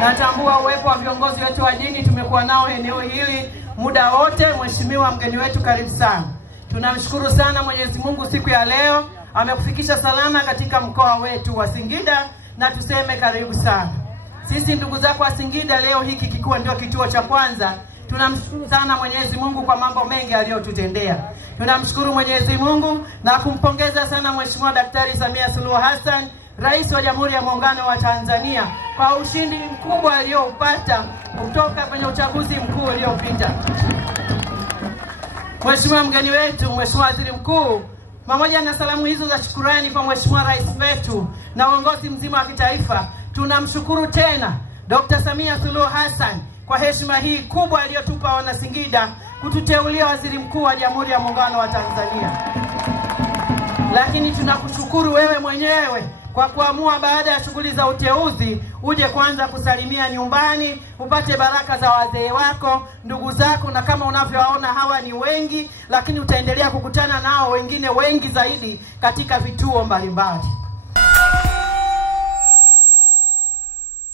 Natambua uwepo wa viongozi wetu wa dini, tumekuwa nao eneo hili muda wote. Mheshimiwa mgeni wetu, karibu sana. Tunamshukuru sana Mwenyezi Mungu, siku ya leo amekufikisha salama katika mkoa wetu wa Singida, na tuseme karibu sana. Sisi ndugu zako wa Singida, leo hiki kikiwa ndio kituo cha kwanza, tunamshukuru sana Mwenyezi Mungu kwa mambo mengi aliyotutendea. Tunamshukuru Mwenyezi Mungu na kumpongeza sana Mheshimiwa Daktari Samia Suluhu Hassan, Rais wa Jamhuri ya Muungano wa Tanzania, kwa ushindi mkubwa alioupata kutoka kwenye uchaguzi mkuu uliopita. Mheshimiwa mgeni wetu, Mheshimiwa Waziri Mkuu, pamoja na salamu hizo za shukrani kwa Mheshimiwa Rais wetu na uongozi mzima wa kitaifa, tunamshukuru tena Dr. Samia Suluhu Hassan kwa heshima hii kubwa aliyotupa wana Singida kututeulia Waziri Mkuu wa Jamhuri ya Muungano wa Tanzania. Lakini tunakushukuru wewe mwenyewe kwa kuamua baada ya shughuli za uteuzi uje kwanza kusalimia nyumbani, upate baraka za wazee wako, ndugu zako, na kama unavyowaona hawa ni wengi, lakini utaendelea kukutana nao wengine wengi zaidi katika vituo mbalimbali.